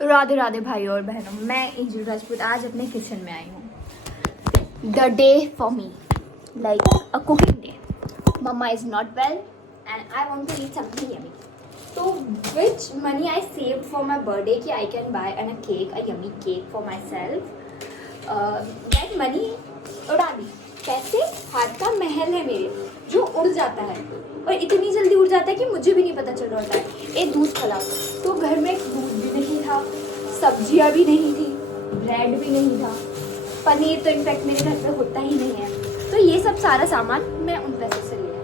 राधे राधे भाई और बहनों, मैं एंजल राजपूत आज अपने किचन में आई हूँ। The day for me like a cooking day. Mama is not well and I want to eat something yummy. तो which money I saved for my birthday कि I can buy an a cake, a yummy cake for my self. That money उड़ा दी। कैसे? हाथ का महल है मेरे जो उड़ जाता है और इतनी जल्दी उड़ जाता है कि मुझे भी नहीं पता चल रहा है। एक दूध खिला तो घर में दूध भी नहीं था, सब्जियां भी नहीं थी, ब्रेड भी नहीं था, पनीर तो इनफैक्ट मेरे घर पे होता ही नहीं है। तो ये सब सारा सामान मैं उन पैसे से लिया।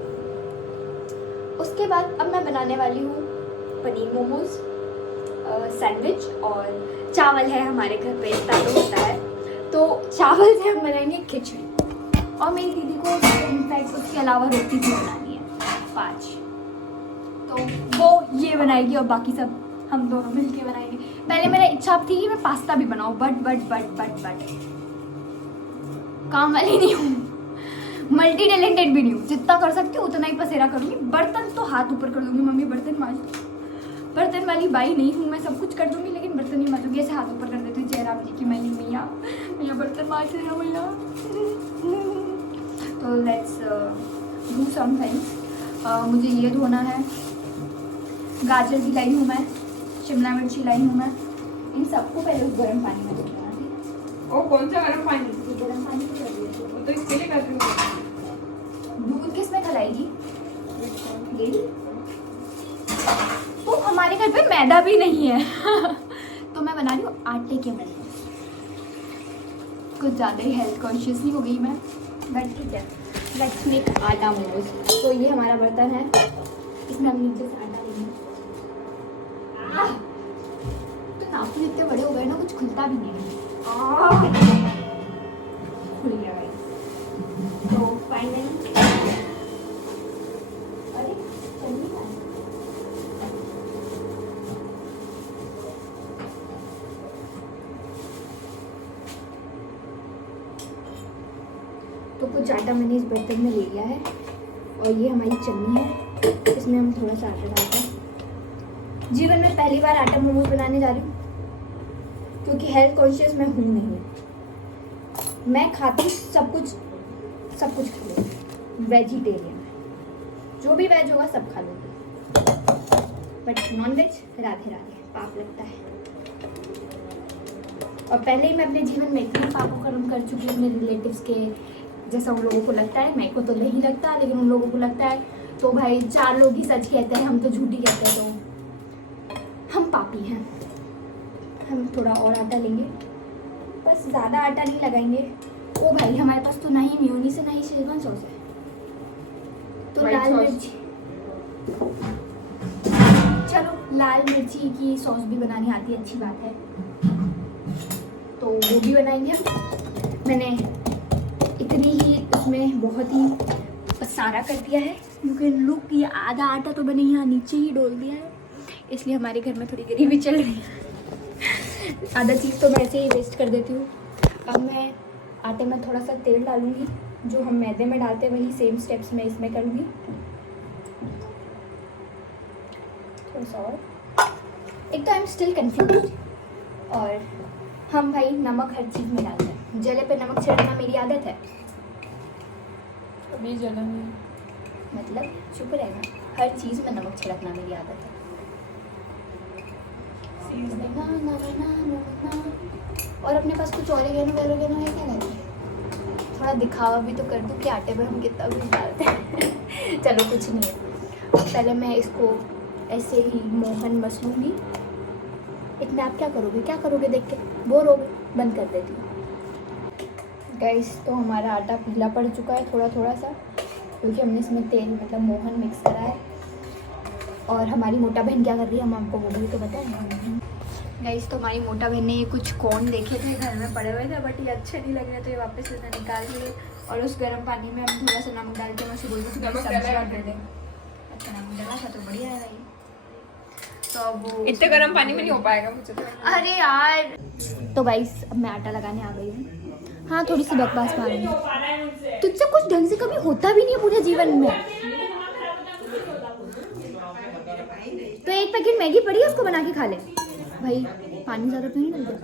उसके बाद अब मैं बनाने वाली हूँ पनीर मोमोज, सैंडविच और चावल है हमारे घर पे, इतना तो होता है। तो चावल से हम बनाएंगे खिचड़ी और मेरी दीदी को इनफैक्ट उसके अलावा रोटी भी बनानी है 5। तो वो ये बनाएगी और बाकी सब हम दोनों मिलके बनाएंगे। पहले मेरा इच्छा थी कि मैं पास्ता भी बनाऊँ, बट काम वाली नहीं हूँ, मल्टी टैलेंटेड भी नहीं हूँ। जितना कर सकती हूँ उतना ही पसेरा करूँगी। बर्तन तो हाथ ऊपर कर दूँगी, मम्मी बर्तन मांज। बर्तन वाली बाई नहीं हूँ मैं, सब कुछ कर दूँगी लेकिन बर्तन नहीं मांजूंगी। ऐसे हाथ ऊपर कर देती हूँ जयराम जी की, मैया बर्तन मांज रहे हैं मैया। तो लेट्स डू सम थिंग्स। मुझे ये धोना है, गाजर भी लाई हूँ मैं, शिमला मिर्ची लाई हूँ मैं। इन सबको पहले उस गर्म पानी में धोना है। ओ कौन सा गर्म पानी? गर्म पानी तो कर दिया वो तो इसके लिए कर रही हूँ। दूध किसमें खिलाएगी? यही तो हमारे घर पे मैदा भी नहीं है तो मैं बना रही हूँ आटे के मोमोज। कुछ ज़्यादा ही हेल्थ कॉन्शियस नहीं हो गई मैं, बट ठीक है। लेट्स मेक आटा मोमोज। तो ये हमारा बर्तन है, इसमें हम नीचे से आटा लेंगे। तो नाखून इतने बड़े हो गए ना, कुछ खुलता भी नहीं है। खुल गया भाई। तो फाइनली अरे चलिए तो कुछ आटा मैंने इस बर्तन में ले लिया है और ये हमारी चन्नी है, इसमें हम थोड़ा सा आटा डालते हैं। जीवन में पहली बार आटा मोमोज बनाने जा रही हूँ क्योंकि हेल्थ कॉन्शियस मैं हूँ नहीं। मैं खाती सब कुछ खा लूँगी, वेजिटेरियन जो भी वेज होगा सब खा लूँगी, but non veg Radhe Radhe पाप लगता है। और पहले ही मैं अपने जीवन में इतने पापों कर्म कर चुकी हूँ अपने रिलेटिव्स के, जैसा उन लोगों को लगता है। मेरे को तो नहीं लगता लेकिन उन लोगों को लगता है। तो भाई 4 लोग ही सच कहते हैं, हम तो झूठी कहते हैं, तो हम पापी हैं। हम थोड़ा और आटा लेंगे, बस ज़्यादा आटा नहीं लगाएंगे। ओ भाई हमारे पास तो ना ही मेयोनीज है ना ही शेजवान सॉस है, तो लाल मिर्ची, चलो लाल मिर्ची की सॉस भी बनानी आती है, अच्छी बात है। तो वो भी बनाएंगे हम। मैंने इतनी ही उसमें बहुत ही सारा कर दिया है क्योंकि लुक ये आधा आटा तो मैंने यहाँ नीचे ही डोल दिया है, इसलिए हमारे घर में थोड़ी गरीबी चल रही है। आधा चीज़ तो मैं ऐसे ही वेस्ट कर देती हूँ। अब मैं आटे में थोड़ा सा तेल डालूंगी, जो हम मैदे में डालते हैं वही सेम स्टेप्स मैं इसमें करूँगी। थोड़ा सा और, एक तो आई एम स्टिल कन्फ्यूज। और हम भाई नमक हर चीज़ में डालते हैं, जले पे नमक छिड़कना मेरी आदत है। अभी जला नहीं, मतलब चुप रहना, हर चीज़ में नमक छिड़कना मेरी आदत है। और अपने पास कुछ ऑरिगेनो वेरिगेनो है क्या घर में? थोड़ा दिखावा भी तो कर दूँ कि आटे पर हम कितना कुछ डालते हैं चलो कुछ नहीं है। पहले मैं इसको ऐसे ही मोहन मसलूँगी। इतना आप क्या करोगे देख के? बोर हो गए, बंद कर देती हूँ। गाइस तो हमारा आटा पीला पड़ चुका है थोड़ा थोड़ा सा, क्योंकि हमने इसमें तेल मतलब मोहन मिक्स करा है। और हमारी मोटा बहन क्या कर रही है हम आपको वो भी तो बताएं। गाइस तो हमारी मोटा बहन ने ये कुछ कॉर्न देखे थे घर में पड़े हुए थे, बट ये अच्छे नहीं लग रहे तो ये वापस से निकाल लिए। और उस गर्म पानी में हम थोड़ा सा नमक डाल के मैं उसे बोलती थी सब्जी दे दें। अच्छा नमक डाला था तो बढ़िया है भाई। तो अब इतने गर्म पानी में नहीं हो पाएगा मुझे तो। अरे यार तो गाइस अब मैं आटा लगाने आ गई हूँ। हाँ थोड़ी सी बकवास मारूंगी, तुझसे कुछ ढंग से कभी होता भी नहीं है पूरे जीवन में। तो एक पैकेट मैगी पड़ी है उसको बना के खा ले भाई। पानी ज़्यादा तो नहीं लग गया?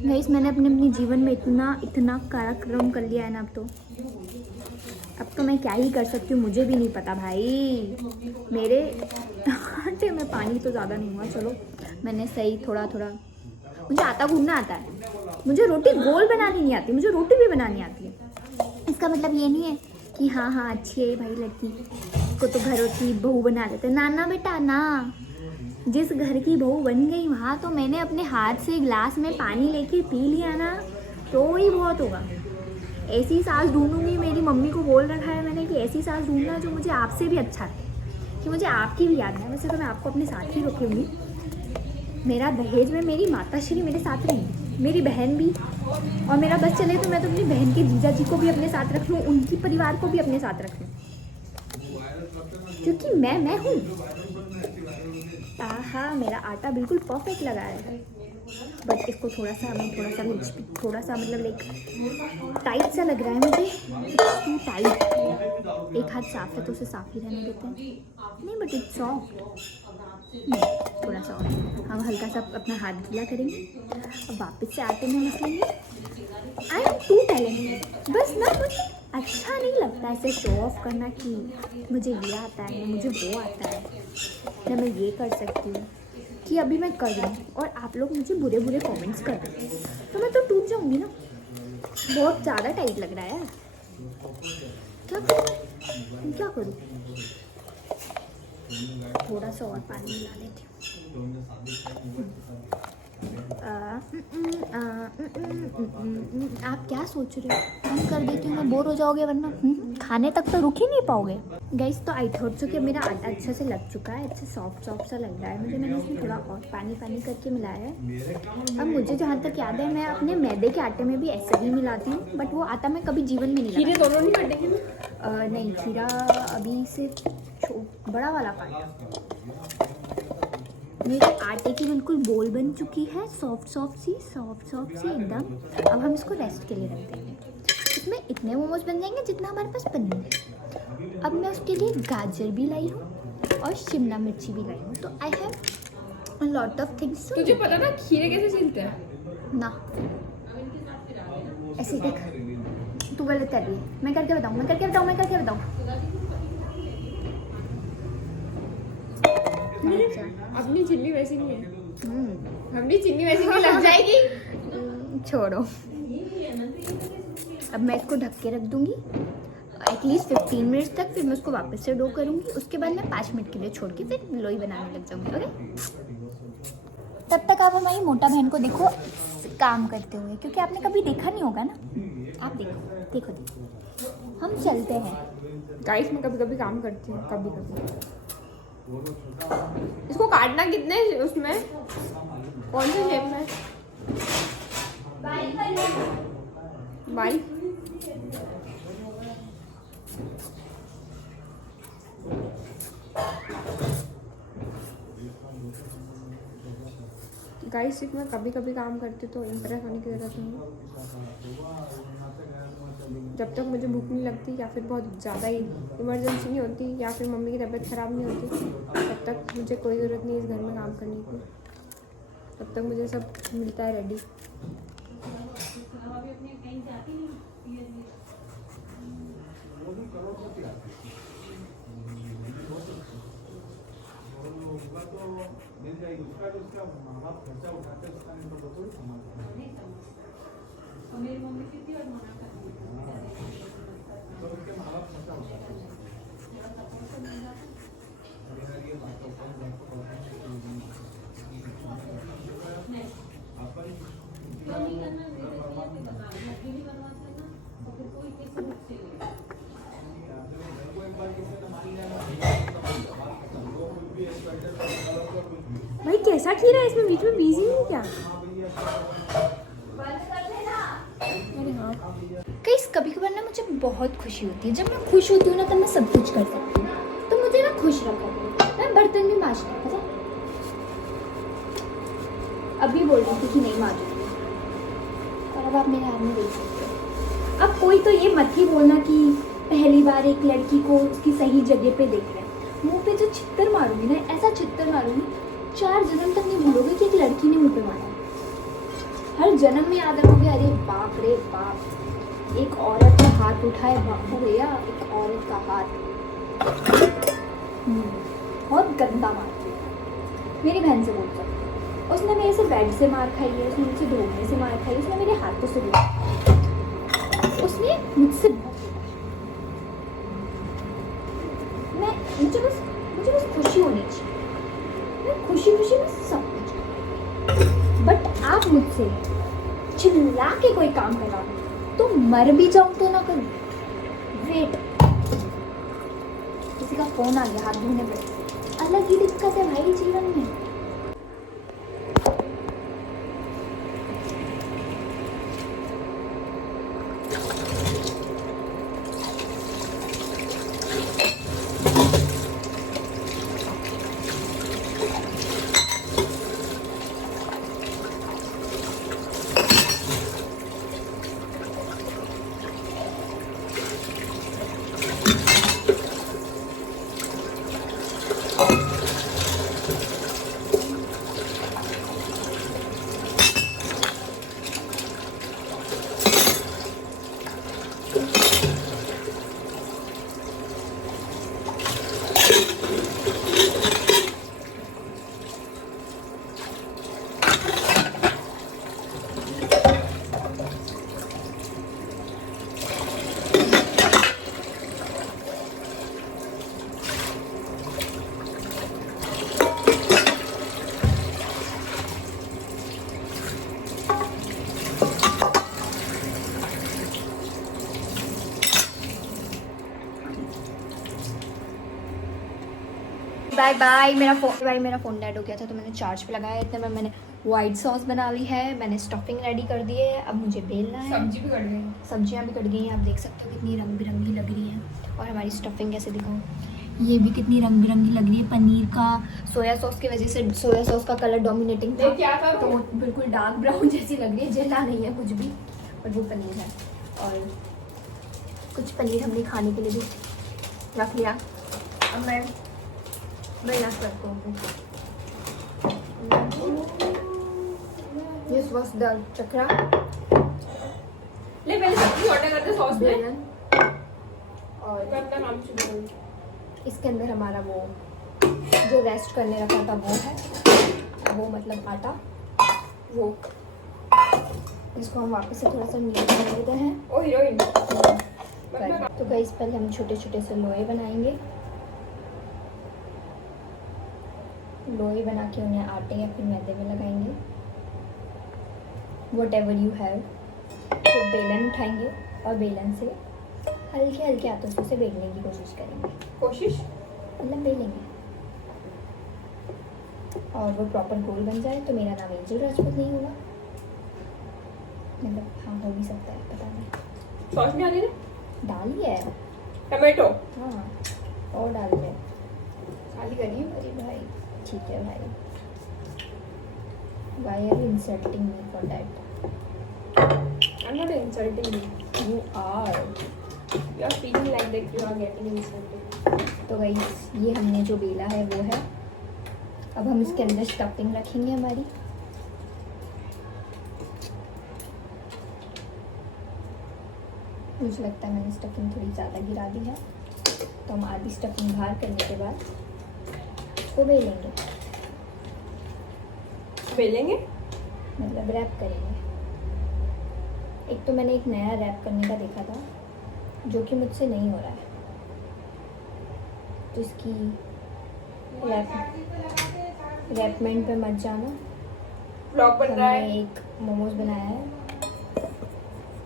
गाइस मैंने अपने जीवन में इतना कार्यक्रम कर लिया है ना, अब तो मैं क्या ही कर सकती हूँ मुझे भी नहीं पता भाई। मेरे आटे में पानी तो ज़्यादा नहीं हुआ, चलो मैंने सही थोड़ा थोड़ा। मुझे आटा गूंदना आता है, मुझे रोटी गोल बनानी नहीं आती, मुझे रोटी भी बनानी आती है। इसका मतलब ये नहीं है कि हाँ अच्छी है भाई लड़की को तो घरों की बहू बना देते। ना ना बेटा ना, जिस घर की बहू बन गई वहाँ तो मैंने अपने हाथ से गिलास में पानी लेके पी लिया ना, तो ही बहुत होगा। ऐसी सास ढूंढूंगी, मेरी मम्मी को बोल रखा है मैंने कि ऐसी सास ढूंढना जो मुझे आपसे भी अच्छा है, कि मुझे आपकी भी याद है। वैसे तो मैं आपको अपने साथ ही रखूँगी। मेरा दहेज में मेरी माताश्री मेरे साथ रही, मेरी बहन भी, और मेरा बस चले तो मैं तो अपनी बहन के जीजा जी को भी अपने साथ रख लूँ, उनकी परिवार को भी अपने साथ रख लूँ, क्योंकि मैं हूँ। हाँ मेरा आटा बिल्कुल परफेक्ट लगा है, बट इसको थोड़ा सा मतलब लाइक टाइट सा लग रहा है मुझे, टू टाइट। एक हाथ साफ है तो उसे साफ ही रहने देते हैं। नहीं बट इट्स सॉफ्ट, थोड़ा सा और हम हल्का सा अपना हाथ गीला करेंगे, अब वापस से आटे में मसलेंगे। I am too talented. बस ना मुझे अच्छा नहीं लगता ऐसे शो ऑफ करना कि मुझे ये आता है, मुझे वो आता है, या मैं ये कर सकती हूँ, कि अभी मैं कर रही हूँ और आप लोग मुझे बुरे बुरे कमेंट्स कर रहे हैं तो मैं तो टूट जाऊँगी ना। बहुत ज़्यादा टाइट लग रहा है यार, क्या करूँ? थोड़ा सा और पानी मिला लेती हूँ। आप क्या सोच रहे हो? हम कर देती हूँ, मैं बोर हो जाओगे वरना खाने तक तो रुक ही नहीं पाओगे। गाइस तो आई थॉट सो कि मेरा आटा अच्छे से लग चुका है, अच्छे सॉफ्ट सा लग रहा है मुझे। मैंने इसमें थोड़ा और पानी करके मिलाया है। अब मुझे जहाँ तक याद है मैं अपने मैदे के आटे में भी ऐसे ही मिलाती हूँ, बट वो आटा मैं कभी जीवन में नहीं खीरे दोनों नहीं काटेंगे? नहीं, खीरा अभी से बड़ा वाला काट। मेरे आटे की बिल्कुल बोल बन चुकी है, सॉफ्ट सी एकदम। अब हम इसको रेस्ट के लिए रख देंगे। इसमें इतने मोमोज बन जाएंगे जितना हमारे पास पनीर है। अब मैं उसके लिए गाजर भी लाई हूँ और शिमला मिर्ची भी लाई हूँ, तो I have a lot of things. तुझे पता ना खीरे कैसे छिलते हैं? ना ऐसे देख, तू गलत कर रही है। मैं करके बताऊँ। अपनी चिल्ली वैसी नहीं है, अपनी चिल्ली वैसी नहीं लग जाएगी। छोड़ो। अब मैं इसको ढक के रख दूंगी एटलीस्ट 15 मिनट्स तक, फिर मैं उसको वापस से डो करूंगी। उसके बाद मैं 5 मिनट के लिए छोड़ के फिर लोई बनाने लग जाऊंगी। ओके, तब तक आप हमारी मोटा बहन को देखो काम करते हुए, क्योंकि आपने कभी देखा नहीं होगा ना। आप देखो हम चलते हैं। गाइस मैं कभी काम करती हूँ, कभी। इसको काटना कितने उसमें, कौन से शेप में? बाई गाइस सिर्फ मैं कभी काम करती तो इम्प्रेस होने की जरूरत नहीं है। जब तक मुझे भूख नहीं लगती या फिर बहुत ज़्यादा ही इमरजेंसी नहीं होती या फिर मम्मी की तबीयत ख़राब नहीं होती, तब तक मुझे कोई ज़रूरत नहीं इस घर में काम करने की। तब तक मुझे सब मिलता है रेडी। भाई कैसा खीरा है इसमें, बीच में बीज ही नहीं क्या? अरे हाँ गाइस, कभी कभार ना मुझे बहुत खुशी होती है। जब मैं खुश होती हूँ ना तब मैं सब कुछ कर सकती हूँ। तो मुझे ना खुश रखा, मैं बर्तन भी मांजती हूँ, पता अभी बोल रही थी कि नहीं मारूंगी, और अब आप मेरे हाथ में देख सकते हो। अब कोई तो ये मत ही बोलना कि पहली बार एक लड़की को उसकी सही जगह पे देख रहे हैं। मुंह पे जो छित्तर मारूंगी ना, ऐसा छित्तर मारूंगी 4 जन्म तक नहीं भूलोगे कि एक लड़की ने मुंह पे मारा। हर जन्म में याद रखोगे, अरे बाप रे बाप, एक औरत का हाथ उठाए बापू भैया, एक औरत का हाथ। बहुत गंदा मारती है। मेरी बहन से बोल सकती हूँ, उसने मेरे से बेड से मार खाई है, उसने मुझसे ढोलने से मार खाई, उसने मेरे हाथों से भी, उसने मुझसे बहुत पिटा है। मुझे बस खुशी होनी चाहिए, मैं खुशी खुशी में सब कुछ। बट आप मुझसे चिल्ला के कोई काम करा तो मर भी जाऊं तो ना करूं। वेट, किसी का फोन आ गया, हाथ धोने पड़े। अलग ही दिक्कत है भाई जीवन में। Bye bye. मेरा फ़ोन डेड हो गया था तो मैंने चार्ज पे लगाया। इतने में मैंने वाइट सॉस बना ली है, मैंने स्टफिंग रेडी कर दी है। अब मुझे बेलना है। सब्जी भी कट गई, सब्जियां भी कट गई हैं, आप देख सकते हो कितनी रंग बिरंगी लग रही हैं। और हमारी स्टफिंग कैसे दिखाऊं, ये भी कितनी रंग बिरंगी लग रही है। पनीर का सोया सॉस की वजह से सोया सॉस का कलर डोमिनेटिंग था, क्या करूं? तो वो बिल्कुल डार्क ब्राउन जैसी लग रही है। जला नहीं है कुछ भी, पर वो पनीर है। और कुछ पनीर हमने खाने के लिए भी रख लिया। अब मैं यहाँ रखूँगी। ये सॉस दाल चखरा ले पहले सब्जी ऑर्डर करते सॉस में और अपना काम शुरू करो। इसके अंदर हमारा वो जो रेस्ट करने रखा था वो है, वो मतलब आटा, वो इसको हम वापस से थोड़ा सा नीचे कर देते हैं। ओ हीरोइन, तो गाइस पहले हम छोटे छोटे से लोए बनाएंगे। लोई बना के उन्हें आटे या फिर मैदे में लगाएंगे, वट एवर यू हैव। फिर बेलन उठाएंगे और बेलन से हल्के हल्के हाथों से बेलने की कोशिश करेंगे। कोशिश मतलब बेलेंगे और वो प्रॉपर गोल बन जाए तो मेरा नाम एंजल राजपूत नहीं होगा। मतलब हाँ, हो भी सकता है, पता नहीं। सॉस में डाली ना, डाली है टमाटो, हाँ, और डाल दे। खाली करिए। अरे भाई ठीक है भाई, why are you insulting me for that? I'm not insulting you. You are. You are feeling like that you are getting insulted. तो गाइस ये हमने जो बेला है वो है। अब हम इसके अंदर स्टफिंग रखेंगे हमारी। मुझे लगता है मैंने स्टफिंग थोड़ी ज़्यादा गिरा दी है, तो हम आधी स्टफिंग बाहर करने के बाद इसको बेलेंगे, बेलेंगे मतलब रैप करेंगे। एक तो मैंने एक नया रैप करने का देखा था जो कि मुझसे नहीं हो रहा है, तो इसकी रैपमेंट पे मत जाना। ब्लॉग बन रहा है। हमने एक मोमोज बनाया है,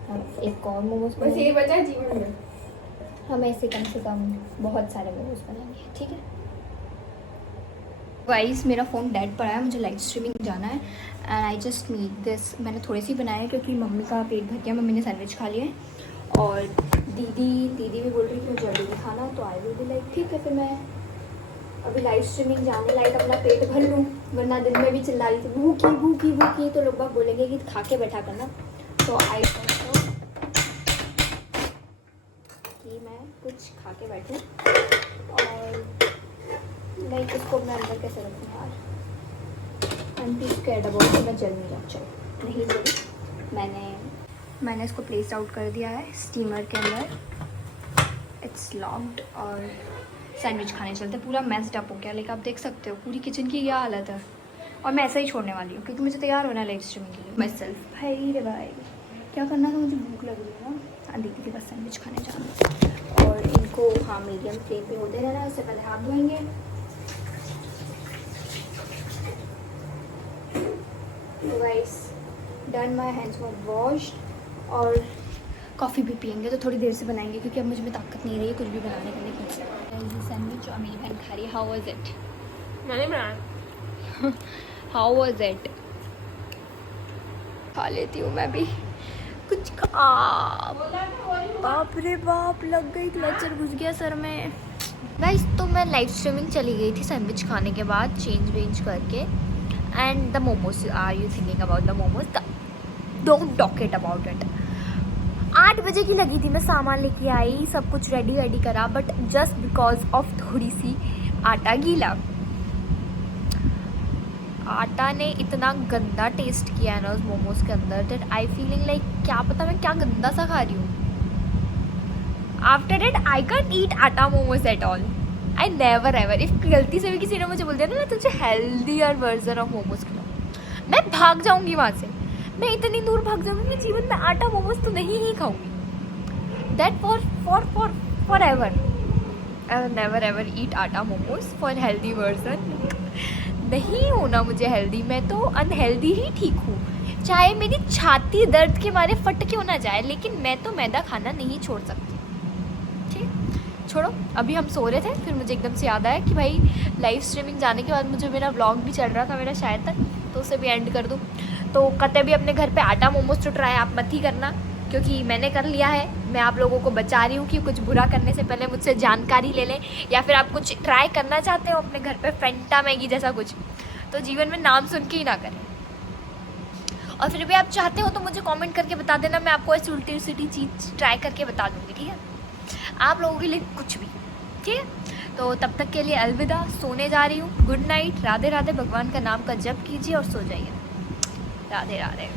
हम एक और मोमोज बस ये बचा है जीवन में। हम ऐसे कम से कम बहुत सारे मोमोज बनाएंगे, ठीक है। गाइस मेरा फ़ोन डेड पड़ा है, मुझे लाइव स्ट्रीमिंग जाना है and I just need this. मैंने थोड़े सी बनाए हैं क्योंकि मम्मी का पेट भर गया, मम्मी ने सैंडविच खा लिए हैं और दीदी भी बोल रही थी मुझे जल्दी खाना, तो आई विल बी लाइक ठीक है। फिर मैं अभी लाइव स्ट्रीमिंग जाने लाइक अपना पेट भर लूँ वरना दिन में भी चिल्ला रही थी भूखी भूखी भूखी, तो लोग बाग बोलेंगे कि खा के बैठा करना। तो आई डोंट कि मैं कुछ खा के बैठूं, और लाइक इसको मैं अंदर कैसे रखूँ यार। I am too scared about कि मैं जल नहीं जाऊँ। चलो नहीं जली। मैंने इसको प्लेस आउट कर दिया है स्टीमर के अंदर। इट्स लॉक्ड और सैंडविच खाने चलते। पूरा मैस्ड अप हो गया, लेकिन आप देख सकते हो पूरी किचन की क्या हालत है। और मैं ऐसा ही छोड़ने वाली हूँ क्योंकि मुझे तैयार होना है लाइव स्ट्रीमिंग के लिए। माई सेल्फ भाई रे भाई क्या करना था, मुझे भूख लग रही है ना। दीदी के पास सैंडविच खाने जाना, और इनको हाँ मीडियम फ्लेम पे होते रहना है। उससे पहले हाथ धोएंगे। तो guys done, my hands were washed. और कॉफ़ी भी पियेंगे, तो थोड़ी देर से बनाएंगे क्योंकि अब मुझ में ताकत नहीं रही है कुछ भी बनाने के लिए। सैंडविच जो मेरी बहन खा रही है, हाउ वाज इट? मैंने बनाया। How was it? खा लेती हूँ मैं भी कुछ। बाप रे बाप, लग गई, क्लचर घुस गया सर में। गाइस तो मैं लाइव स्ट्रीमिंग चली गई थी सैंडविच खाने के बाद, चेंज वेंज करके। And the momos, are you thinking about the momos? Don't talk it about it. 8 बजे की लगी थी, मैं सामान लेके आई, सब कुछ रेडी करा, बट जस्ट बिकॉज ऑफ थोड़ी सी आटा गीला। आटा ने इतना गंदा टेस्ट किया है ना उस मोमोज के अंदर, दैट आई फीलिंग लाइक क्या पता मैं क्या गंदा सा खा रही हूँ। After that I can't eat atta momos at all. I never ever, if गलती से भी किसी ने मुझे बोल दिया ना तुझे हेल्दियर वर्जन ऑफ मोमोज खिलाओ, मैं भाग जाऊंगी वहाँ से। मैं इतनी दूर भाग जाऊंगी कि जीवन में आटा मोमोज तो नहीं ही खाऊंगी। That forever I will never ever eat atta momos for healthy version. नहीं होना मुझे हेल्दी, मैं तो अनहेल्दी ही ठीक हूँ। चाहे मेरी छाती दर्द के मारे फट क्यों ना जाए, लेकिन मैं तो मैदा खाना नहीं छोड़ सकती। ठीक छोड़ो, अभी हम सो रहे थे, फिर मुझे एकदम से याद आया कि भाई लाइव स्ट्रीमिंग जाने के बाद मुझे मेरा व्लॉग भी चल रहा था मेरा शायद तक, तो उसे भी एंड कर दूँ। तो कतई भी अपने घर पे आटा मोमोज तो ट्राई आप मत ही करना, क्योंकि मैंने कर लिया है। मैं आप लोगों को बचा रही हूँ कि कुछ बुरा करने से पहले मुझसे जानकारी ले लें, या फिर आप कुछ ट्राई करना चाहते हो अपने घर पे फेंटा मैगी जैसा कुछ, तो जीवन में नाम सुन के ही ना करें। और फिर भी आप चाहते हो तो मुझे कमेंट करके बता देना, मैं आपको ऐसी उल्टी सीटी चीज़ ट्राई करके बता दूँगी। ठीक है, आप लोगों के लिए कुछ भी। ठीक है, तो तब तक के लिए अलविदा, सोने जा रही हूँ। गुड नाइट, राधे राधे, भगवान का नाम का जप कीजिए और सो जाइए। राधे राधे।